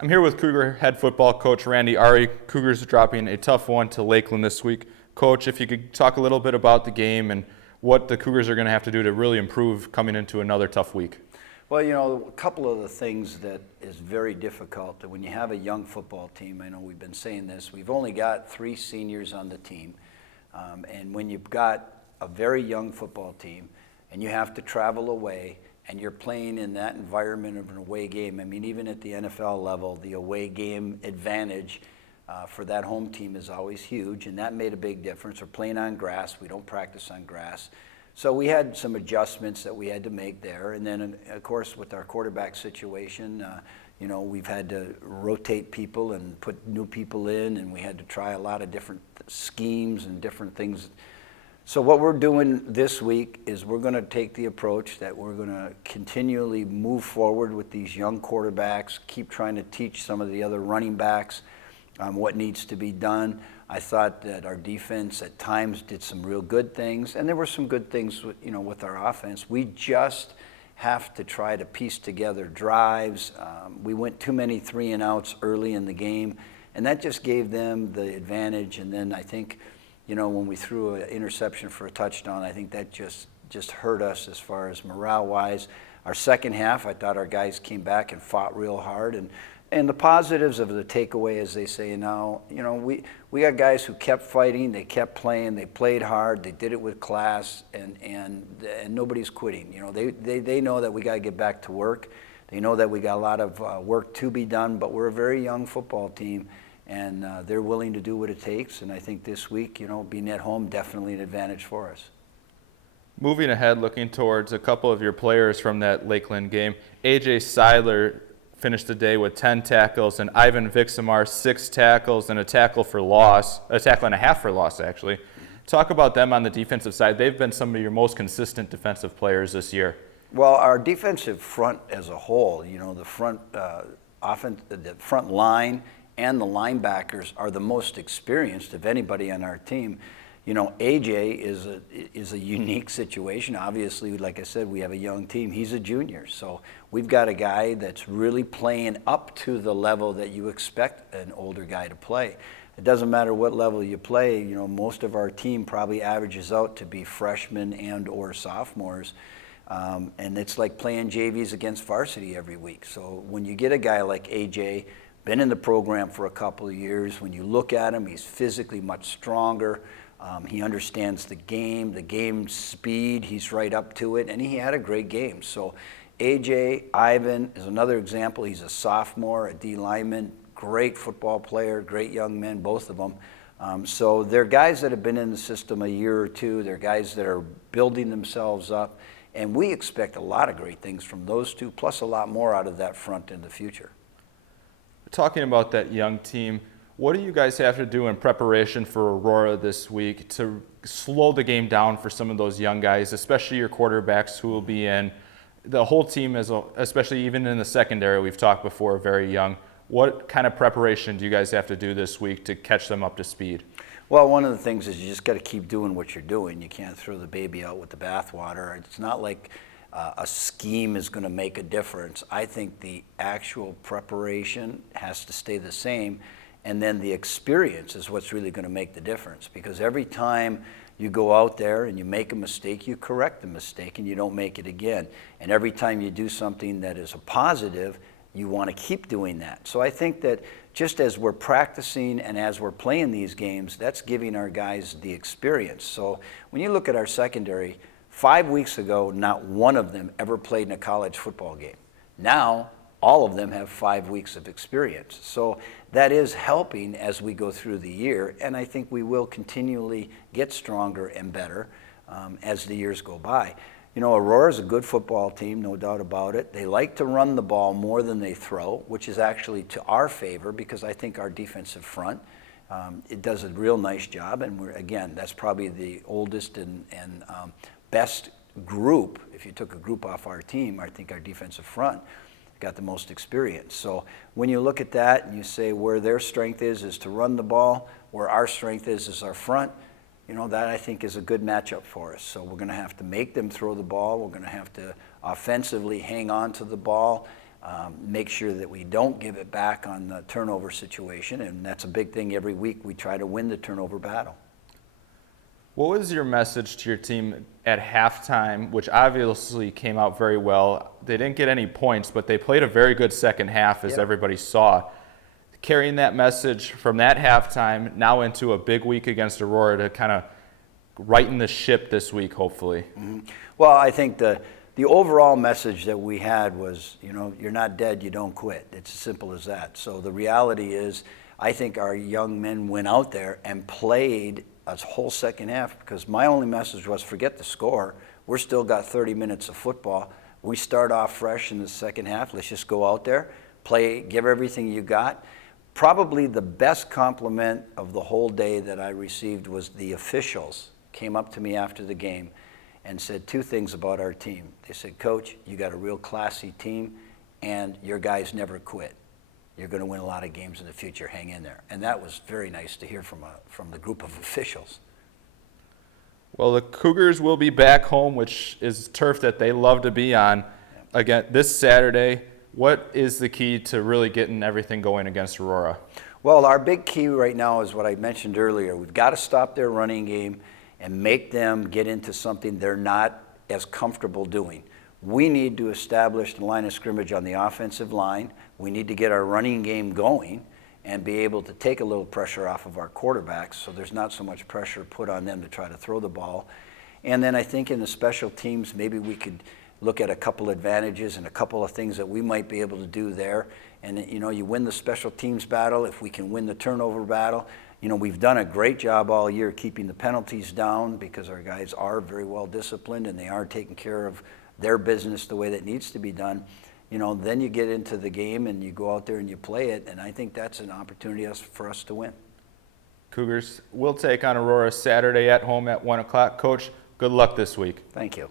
I'm here with Cougar head football coach Randy Awrey. Cougars dropping a tough one to Lakeland this week. Coach, if you could talk a little bit about the game and what the Cougars are going to have to do to really improve coming into another tough week. Well, a couple of the things that is very difficult, that when you have a young football team, I know we've been saying this, we've only got 3 seniors on the team. And when you've got a very young football team and you have to travel away and you're playing in that environment of an away game, I mean, even at the NFL level, the away game advantage for that home team is always huge, and that made a big difference. We're playing on grass. We don't practice on grass. So we had some adjustments that we had to make there. And then, of course, with our quarterback situation, we've had to rotate people and put new people in, and we had to try a lot of different schemes and different things. So what we're doing this week is we're going to take the approach that we're going to continually move forward with these young quarterbacks, keep trying to teach some of the other running backs what needs to be done. I thought that our defense at times did some real good things, and there were some good things with our offense. We just have to try to piece together drives. We went too many 3-and-outs early in the game, and that just gave them the advantage. And then I think, when we threw an interception for a touchdown, I think that just hurt us as far as morale-wise. Our second half, I thought our guys came back and fought real hard. And the positives of the takeaway, as they say now, we got guys who kept fighting, they kept playing, they played hard, they did it with class, and nobody's quitting. They know that we got to get back to work. They know that we got a lot of work to be done, but we're a very young football team, and they're willing to do what it takes. And I think this week, being at home, definitely an advantage for us. Moving ahead, looking towards a couple of your players from that Lakeland game, A.J. Seiler finished the day with 10 tackles, and Ivan Vixamar 6 tackles and a tackle and a half for loss, actually. Talk about them on the defensive side. They've been some of your most consistent defensive players this year. Well, our defensive front as a whole, the front the front line and the linebackers are the most experienced of anybody on our team. AJ is a unique situation. Obviously, like I said, we have a young team. He's a junior, so we've got a guy that's really playing up to the level that you expect an older guy to play. It doesn't matter what level you play. Most of our team probably averages out to be freshmen and or sophomores, and it's like playing JVs against varsity every week. So when you get a guy like AJ, been in the program for a couple of years, when you look at him, he's physically much stronger. He understands the game speed, he's right up to it, and he had a great game. So AJ, Ivan is another example. He's a sophomore, a D lineman, great football player, great young men, both of them. So they're guys that have been in the system a year or two. They're guys that are building themselves up, and we expect a lot of great things from those two, plus a lot more out of that front in the future. Talking about that young team, what do you guys have to do in preparation for Aurora this week to slow the game down for some of those young guys, especially your quarterbacks who will be in? The whole team, especially even in the secondary, we've talked before, very young. What kind of preparation do you guys have to do this week to catch them up to speed? Well, one of the things is you just got to keep doing what you're doing. You can't throw the baby out with the bathwater. It's not like a scheme is going to make a difference. I think the actual preparation has to stay the same. And then the experience is what's really going to make the difference, because every time you go out there and you make a mistake, you correct the mistake and you don't make it again. And every time you do something that is a positive, you want to keep doing that. So I think that just as we're practicing and as we're playing these games, that's giving our guys the experience. So when you look at our secondary, 5 weeks ago, not one of them ever played in a college football game. Now, all of them have 5 weeks of experience. So that is helping as we go through the year, and I think we will continually get stronger and better as the years go by. Aurora is a good football team, no doubt about it. They like to run the ball more than they throw, which is actually to our favor, because I think our defensive front, it does a real nice job, and again, that's probably the oldest and best group. If you took a group off our team, I think our defensive front got the most experience. So when you look at that and you say where their strength is to run the ball, where our strength is our front, that I think is a good matchup for us. So we're going to have to make them throw the ball. We're going to have to offensively hang on to the ball. make sure that we don't give it back on the turnover situation, and that's a big thing every week. We try to win the turnover battle. What was your message to your team at halftime, which obviously came out very well? They didn't get any points, but they played a very good second half, as everybody saw. Carrying that message from that halftime now into a big week against Aurora to kind of righten the ship this week, hopefully. Mm-hmm. Well, I think the overall message that we had was, you're not dead, you don't quit. It's as simple as that. So the reality is, I think our young men went out there and played a whole second half, because my only message was, forget the score. We're still got 30 minutes of football. We start off fresh in the second half. Let's just go out there, play, give everything you got. Probably the best compliment of the whole day that I received was the officials came up to me after the game and said two things about our team. They said, Coach, you got a real classy team, and your guys never quit. You're going to win a lot of games in the future. Hang in there. And that was very nice to hear from the group of officials. Well, the Cougars will be back home, which is turf that they love to be on, again this Saturday. What is the key to really getting everything going against Aurora? Well, our big key right now is what I mentioned earlier. We've got to stop their running game and make them get into something they're not as comfortable doing. We need to establish the line of scrimmage on the offensive line. We need to get our running game going and be able to take a little pressure off of our quarterbacks so there's not so much pressure put on them to try to throw the ball. And then I think in the special teams, maybe we could look at a couple advantages and a couple of things that we might be able to do there. And, you win the special teams battle if we can win the turnover battle. We've done a great job all year keeping the penalties down because our guys are very well disciplined and they are taking care of their business the way that needs to be done. Then you get into the game and you go out there and you play it, and I think that's an opportunity for us to win. Cougars will take on Aurora Saturday at home at 1 o'clock. Coach, good luck this week. Thank you.